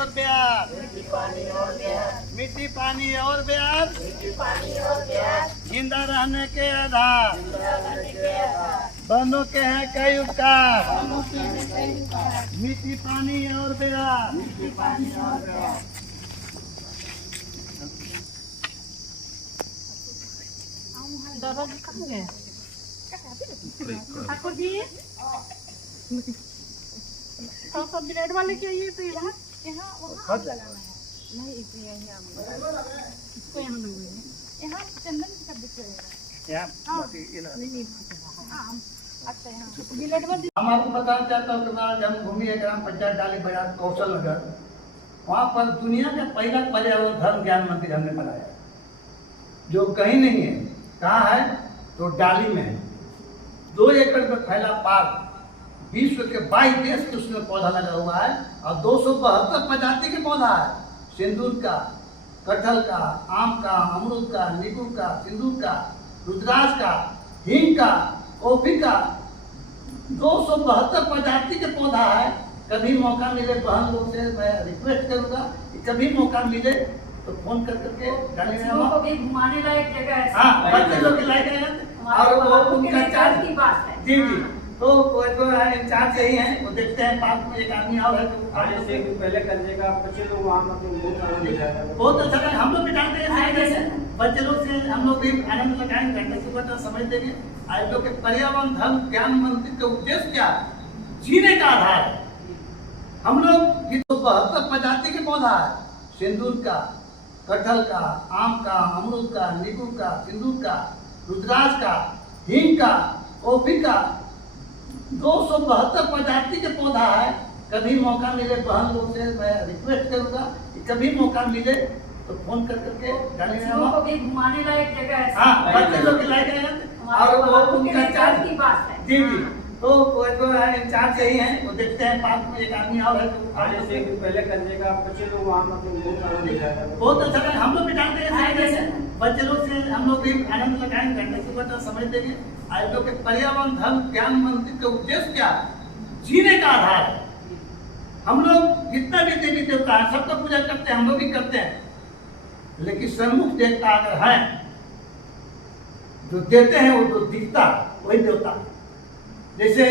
और प्यार, मीठी पानी और प्यार, जिंदा रहने के आधार, बंदों के हैं कई उपकार, मीठी पानी और प्यार। दादाजी कहाँ गए? ठाकुर जी तो सब ब्रेड वाले चाहिए तो यहाँ यहाँ वहाँ लगाना है नहीं इसको यहाँ लगाएंगे यहाँ चंदन का बिक रहेगा नहीं अच्छा यहाँ ब्रेड में हम आपको बताना चाहता हूँ कि आज हम घूमी है ग्राम पंचायत डाली बाजार कौशल नगर। वहाँ पर दुनिया का पहला पर्यावरण धर्म ज्ञान मंदिर हमने बनाया, जो कहीं नहीं है। कहाँ है? तो डाली में है। 2 एकड़ में फैला पार्क, विश्व के 22 देश के उसमें पौधा लगा हुआ है और 272 प्रजाति के पौधा है। सिंदूर का, कटहल का, आम का, अमरूद का, नींबू का, सिंदूर का, रुद्राक्ष का, हींग का, कॉफी का, 272 प्रजाति के पौधा है। कभी मौका मिले बहन लोग से मैं रिक्वेस्ट करूंगा कि कभी मौका मिले तो फोन कर करके डाली में घुमाने लायक जगह है। हाँ, बच्चे लोग के लायक है और वो उनका चार्ज की बात है। जी जी, तो वो जो है इंचार्ज यही है, वो देखते हैं पार्क में एक आदमी और है तो आने से पहले करने का बच्चे लोग वहाँ मतलब बहुत अच्छा है। हम लोग भी जानते हैं बच्चे लोग से हम लोग भी आनंद लगाएंगे, घंटे सुबह तक समझ देंगे। आज लोग के पर्यावरण धर्म ज्ञान मंदिर का उद्देश्य क्या है? जीने का आधार है। हम लोग 272 प्रजाति के पौधा है। सिंदूर का, कटहल का, आम का, अमरूद का, नींबू का, सिंदूर का, रुद्राक्ष का, हींग का, कॉफी का, 272 प्रजाति के पौधा है। कभी मौका मिले बहन लोग से मैं रिक्वेस्ट करूंगा कि कभी मौका मिले तो फोन कर करके डाली में घुमाने लायक जगह है। हाँ, बच्चे लोग के लायक है और वो उनका चार्ज की बात है। जी जी, तो वो जो है इंचार्ज यही है, वो देखते हैं पार्क में एक आदमी और है तो आने से पहले करने का बच्चे लोग वहाँ मतलब बहुत अच्छा है। हम लोग भी जानते हैं बच्चे लोग से हम लोग भी आनंद लगाएंगे, घंटे सुबह तक समझ देंगे। आज लोग के पर्यावरण धर्म ज्ञान मंदिर का उद्देश्य क्या है? जीने का आधार है। हम लोग जितना भी देवी देवता है सबका पूजा करते हैं, हम लोग भी करते हैं, लेकिन सम्मुख देवता अगर है जो देते हैं वो तो दिखता वही देवता। जैसे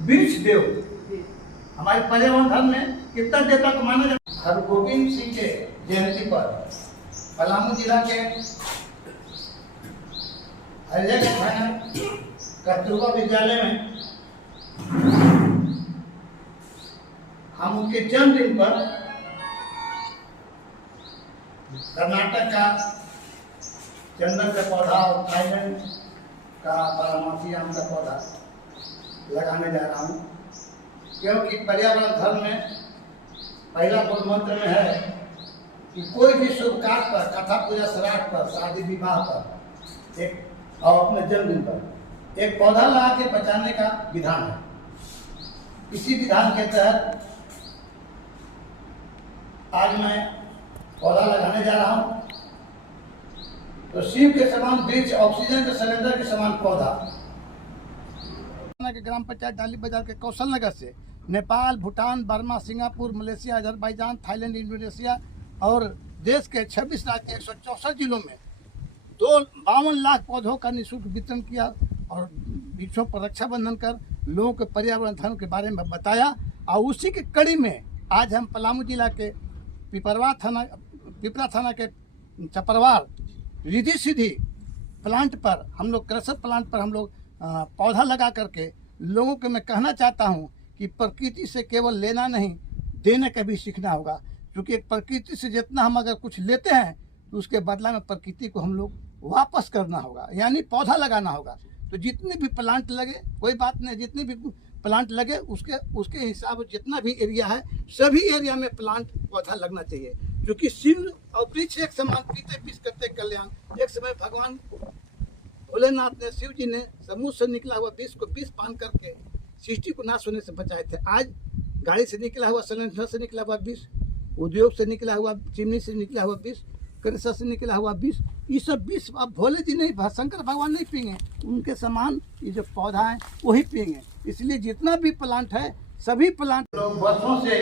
वृक्ष देव हमारे पर्यावरण धर्म में कितना देवता को माना जाता है। हरगोविंद सिंह के जयंती पर पलामू जिला के हरिया के थाना कस्तूरबा विद्यालय में हम उनके जन्मदिन पर कर्नाटक का चंदन का पौधा और थाईलैंड का बारामासी आम का पौधा लगाने जा रहा हूँ, क्योंकि पर्यावरण धर्म में पहला मूल मंत्र में है कि कोई भी शुभ कार्य पर, कथा पूजा श्राद्ध पर, शादी विवाह पर एक और अपने जन्मदिन पर एक पौधा लगा के बचाने का विधान है। इसी विधान के तहत आज मैं पौधा लगाने जा रहा हूँ। तो शिव के समान वृक्ष, ऑक्सीजन के सिलेंडर के समान पौधा के ग्राम पंचायत डाली बाजार के कौशल नगर से Nepal, Bhutan, Burma, Singapore, Malaysia, Azerbaijan, Thailand, Indonesia और देश के 26 राज्य के 164 जिलों में 52 लाख पौधों का निःशुल्क वितरण किया और वृक्षों पर रक्षाबंधन कर लोगों के पर्यावरण धर्म के बारे में बताया। और उसी की कड़ी में आज हम पलामू जिला के पिपरा थाना के चपरवार रिधि सीधी प्लांट पर हम लोग क्रशर प्लांट पर हम लोग पौधा लगा करके लोगों को मैं कहना चाहता हूं कि प्रकृति से केवल लेना नहीं, देने का भी सीखना होगा। क्योंकि प्रकृति से जितना हम अगर कुछ लेते हैं तो उसके बदला में प्रकृति को हम लोग वापस करना होगा, यानी पौधा लगाना होगा। तो जितने भी प्लांट लगे कोई बात नहीं, जितने भी प्लांट लगे उसके हिसाब से जितना भी एरिया है सभी एरिया में प्लांट पौधा लगना चाहिए। क्योंकि शिव और वृक्ष एक समान पीते विष करते कल्याण। एक समय भगवान भोलेनाथ ने, शिव जी ने समूह से निकला हुआ विष को विष पान करके सृष्टि को नाश होने से बचाए थे। आज गाड़ी से निकला हुआ, सिलेंडर से निकला हुआ विष, उद्योग से निकला हुआ, चिमनी से निकला हुआ विष, कृषि से निकला हुआ विष, ये सब विष अब भोले जी नहीं, शंकर भगवान नहीं पिएंगे, उनके समान ये जो पौधा है वही पिएंगे। इसलिए जितना भी प्लांट है सभी प्लांट लोग वर्षों से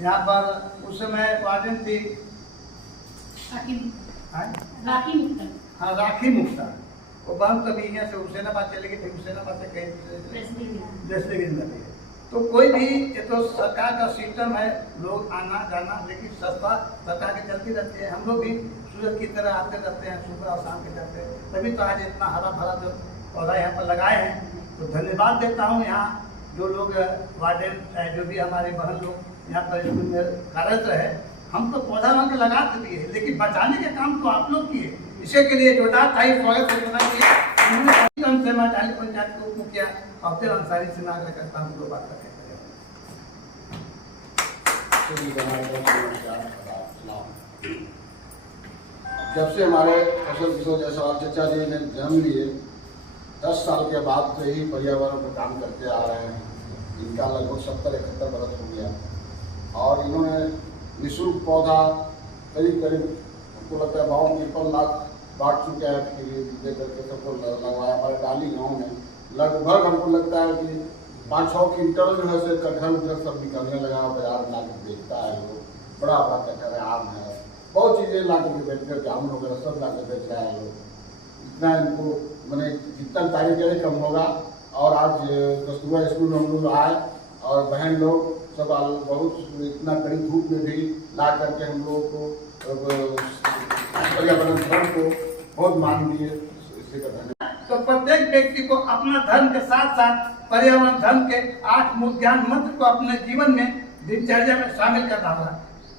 यहाँ पर उस समय वार्डन थी हाँ? राखी मुक्ता हाँ, राखी मुक्ता। वो बहन कभी यहाँ से हुसैनाबाद चले गए थे, हुसैनाबाद से कहीं देसलीगंज में भी है। तो कोई भी ये तो सरकार का सिस्टम है, लोग आना जाना, लेकिन सस्ता सरकार की चलती रहती है। हम लोग भी सूरज की तरह आते रहते हैं, सुबह और शाम के जाते हैं, तभी तो आज इतना हरा भरा जो पौधा यहाँ पर लगाए हैं। तो धन्यवाद देता हूँ यहाँ जो लोग वार्डन जो भी हमारे बहन लोग यहाँ पर स्कूल में कार्यरत रहे। हम तो पौधा वहाँ के लगा तो दिए, लेकिन बचाने के काम तो आप लोग किए। इसी के लिए जोरदार था स्वागत करना चाहिए। से मैं डाली पंचायत के उप मुखिया अब्दुल अंसारी से मैं आग्रह करता हूँ दो बात करें। जब से हमारे कौशल किशोर जायसवाल चचा जी ने जन्म लिए 10 साल के बाद से ही पर्यावरण पर काम करते आ रहे हैं। इनका लगभग 70-71 बरस हो गया और इन्होंने निःशुल्क पौधा करीब हमको लगता है 52-53 लाख बांट चुके हैं दे करके सबको लगवाया। हमारे डाली गाँव में लगभग हमको लगता है कि 5-6 क्विंटल जो है से कटहल उधर सब निकलने लगा, बाजार में लाके बेचता है लोग। बड़ा बड़ा कटहल है, आम है, बहुत चीज़ें ला करके बेच कर जामुन वगैरह सब ला कर बेच रहा है लोग। इतना इनको मैंने जितना तारीफ करें कम होगा। और आज कस्तूरबा स्कूल में हम लोग आए और बहन लोग सब बहुत इतना कड़ी धूप में भी ला करके हम लोगों को पर्यावरण धर्म को बहुत मान दिए। इससे का धन्यवाद। तो प्रत्येक व्यक्ति को अपना धर्म के साथ साथ पर्यावरण धर्म के 8 मूल ज्ञान मंत्र को अपने जीवन में दिनचर्या में शामिल करना होगा।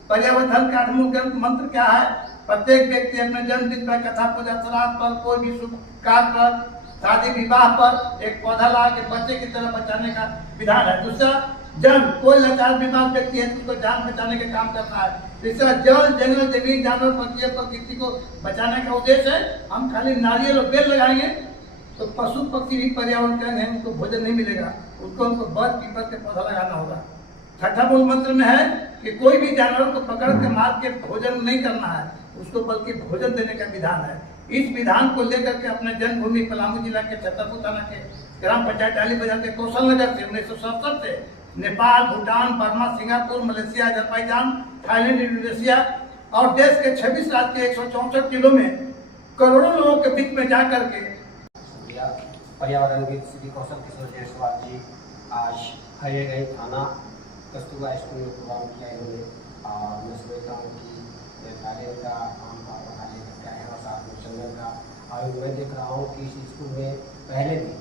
पर्यावरण धर्म का 8 मूल ज्ञान मंत्र क्या है? प्रत्येक व्यक्ति अपने जन्मदिन पर, कथा पूजा श्राद्ध पर, कोई भी शुभ कार्य पर, शादी विवाह पर एक पौधा ला के बच्चे की तरह बचाने का विधान है। दूसरा, जल, कोई लाचार बीमार व्यक्ति है तो उसको जान बचाने का काम करना है। तीसरा, जल, जंगल, जमीन, जानवर, पक्षी, प्रकृति को बचाने का उद्देश्य है। हम खाली नारियल और बेल लगाएंगे तो पशु पक्षी भी पर्यावरण के हैं, उनको भोजन नहीं मिलेगा। उनको बर्फ पीपल के पौधा लगाना होगा। छठा मूल मंत्र में है कि कोई भी जानवर को पकड़ के मार के भोजन नहीं करना है, उसको बल्कि भोजन देने का विधान है। इस विधान को लेकर के अपने जन्मभूमि पलामू जिला के छतरपुर थाना के ग्राम पंचायत डाली बाजार के कौशल नगर से 1967 से Nepal, Bhutan, Burma, Singapore, Malaysia, Azerbaijan, Thailand, Indonesia और देश के 26 राज्य के 164 जिलों में करोड़ों लोगों के बीच में जाकर के पर्यावरणविद श्री कौशल किशोर जायसवाल जी आज हरियागंज थाना कस्तूरबा स्कूल में प्रोग्राम किया इन्होंने। और मैं समझता हूँ कि कार्य का काम कार्य करते आए हैं और साथ में चंदन का। और मैं देख रहा हूँ कि इस स्कूल में पहले भी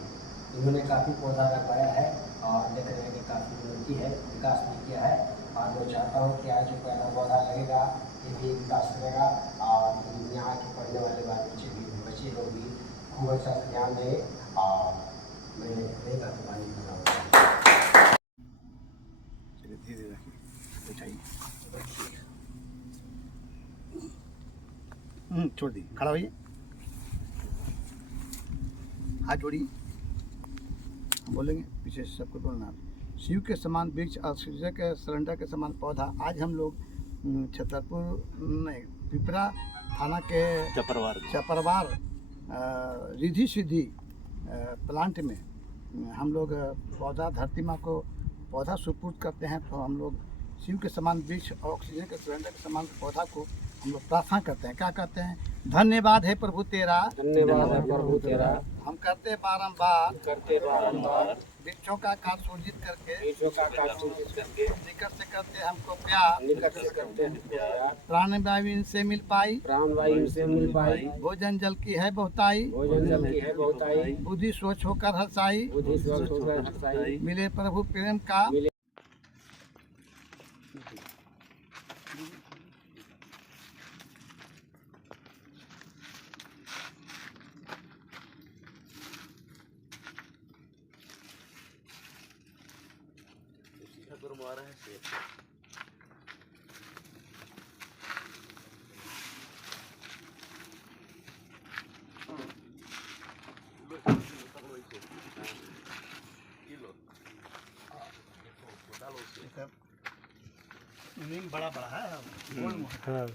इन्होंने काफ़ी पौधा लगवाया है और देख रहे हैं कि काफ़ी उन्नति है, विकास भी किया है। और मैं चाहता हूँ कि आज जो पहला पौधा लगेगा ये भी विकास करेगा और यहाँ के पढ़ने वाले बच्चे लोग भी खूब अच्छा से ध्यान दें। और मैं नहीं कर पानी धीरे रखिए, छोड़ दी, खड़ा होइए, हाथ जोड़िए, बोलेंगे पीछे से सबको बोलना। शिव के समान वृक्ष, ऑक्सीजन के सिलेंडर के समान पौधा। आज हम लोग छतरपुर नहीं, पिपरा थाना के चपरवार रिद्धि सिद्धि प्लांट में हम लोग पौधा, धरती माँ को पौधा सुपुर्द करते हैं। तो हम लोग शिव के समान वृक्ष और ऑक्सीजन के सिलेंडर के समान पौधा को हम लोग प्रार्थना करते हैं। क्या कहते हैं? धन्यवाद है प्रभु तेरा, धन्यवाद है प्रभु तेरा, हम करते बारंबार वृक्षों का आकार सूर्जित करके निकट से करते हमको प्यार, प्राणवायु इनसे मिल पाई, भोजन जल की है बहुताई, बुद्धि स्वच्छ होकर हर्षाई, मिले प्रभु प्रेम का। नीम बड़ा बड़ा है, हाँ।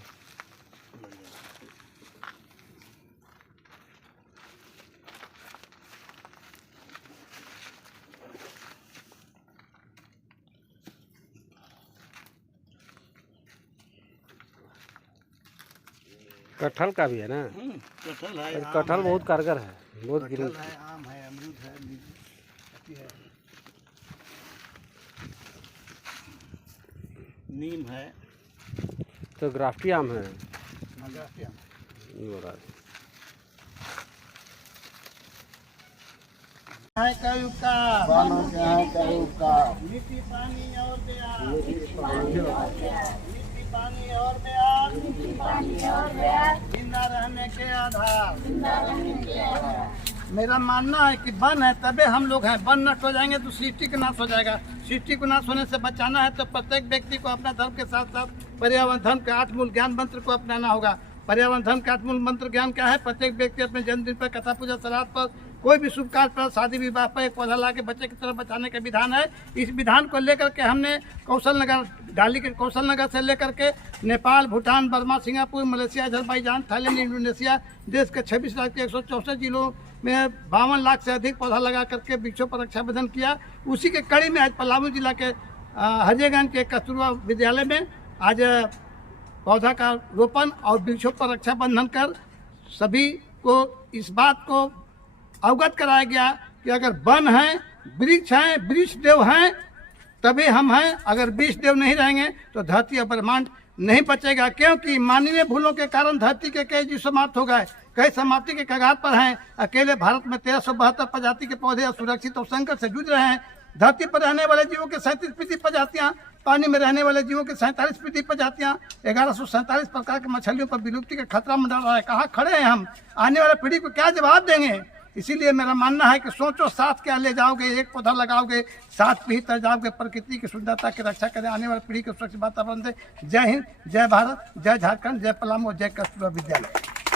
कटहल का भी है ना? कटहल है, कटहल बहुत कारगर है, बहुत गिरी। कटहल है, आम है, अमरूद है, लीची है, नीम है, तो ग्राफ्टी आम है। मगासी आम। ये हो रहा है कई उपकार, बानों के यहाँ कई उपकार, मीठी पानी और प्यार, मीठी पानी और मीठी पानी और प्यार, जिंदा रहने के आधार। मेरा मानना है कि वन है तबे हम लोग हैं, वन नष्ट हो जाएंगे तो सृष्टि का नाश हो जाएगा। सृष्टि को नाश होने से बचाना है तो प्रत्येक व्यक्ति को अपना धर्म के साथ साथ पर्यावरण धर्म के 8 मूल ज्ञान मंत्र को अपनाना होगा। पर्यावरण धर्म के 8 मूल मंत्र ज्ञान क्या है? प्रत्येक व्यक्ति अपने जन्मदिन पर, कथा पूजा, श्राद्ध पर, कोई भी शुभ कार्य पर, शादी विवाह पर एक पौधा ला के बच्चे की तरफ बचाने का विधान है। इस विधान को लेकर के हमने कौशल नगर, डाली के कौशल नगर से लेकर के Nepal, Bhutan, Burma, Singapore, Malaysia, Azerbaijan, Thailand, Indonesia, देश के 26 राज्य के 164 जिलों में 52 लाख से अधिक पौधा लगा करके वृक्षों पर रक्षाबंधन किया। उसी के कड़ी में आज पलामू जिला के हरियागंज के कस्तूरबा विद्यालय में आज पौधा का रोपण और वृक्षों पर रक्षाबंधन कर सभी को इस बात को अवगत कराया गया कि अगर वन है, वृक्ष हैं, वृक्ष देव हैं तभी हम हैं। अगर वृक्ष देव नहीं रहेंगे तो धरती और ब्रह्मांड नहीं बचेगा, क्योंकि मानवीय भूलों के कारण धरती के कई जीव समाप्त हो गए, कई समाप्ति के कगार पर हैं। अकेले भारत में 1372 प्रजाति के पौधे असुरक्षित और संकट से जूझ रहे हैं। धरती पर रहने वाले जीवों के 37% प्रजातियां, पानी में रहने वाले जीवों के 47% प्रजातियां, 1147 प्रकार के मछलियों पर विलुप्ति का खतरा मंडरा रहा है। कहाँ खड़े हैं हम? आने वाले पीढ़ी को क्या जवाब देंगे? इसीलिए मेरा मानना है कि सोचो, साथ क्या ले जाओगे, एक पौधा लगाओगे, साथ भी तर जाओगे, प्रकृति की सुंदरता की रक्षा करें, आने वाली पीढ़ी को सुरक्षित वातावरण दे। जय हिंद, जय भारत, जय झारखंड, जय पलामू, जय कस्तूरबा विद्यालय।